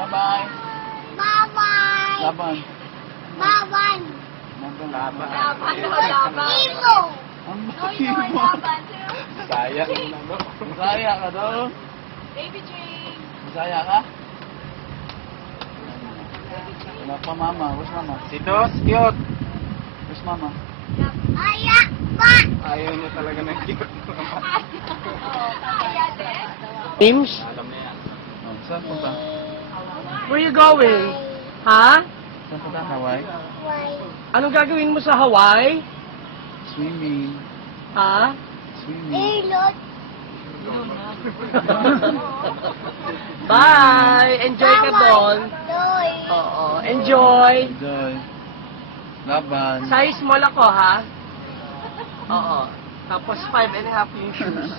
Bye-bye. Bye-bye. Laban. Laban. Laban. Laban. Imo. Ang bakimo. Bisaya. Bisaya ka daw. Baby dream. Bisaya ka? Wala pa mama. Where's mama? Sitos, cute. Where's mama? Ayak pa. Ayaw niya talaga ng cute. James, Alam na yan. Oh, saan punta? where you going? Ha? Saan punta? Hawaii? Anong gagawin mo sa Hawaii? Swimming. Ha? Swimming. Ilot. Bye! Enjoy ka doon. Doy. Oo, enjoy. Enjoy. Laban. Size small ako, ha? Oo. Tapos 5.5 yung shoes.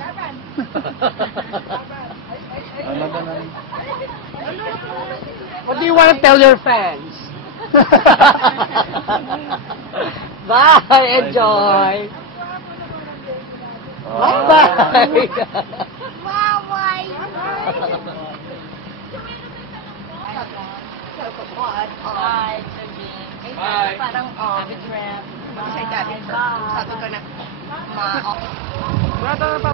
Ah, laban na rin. What do you want to tell your fans? Bye! Enjoy! Bye! Bye-bye. Bye. Parang, David Ramp. Say David, satu ka na. Wala na pa.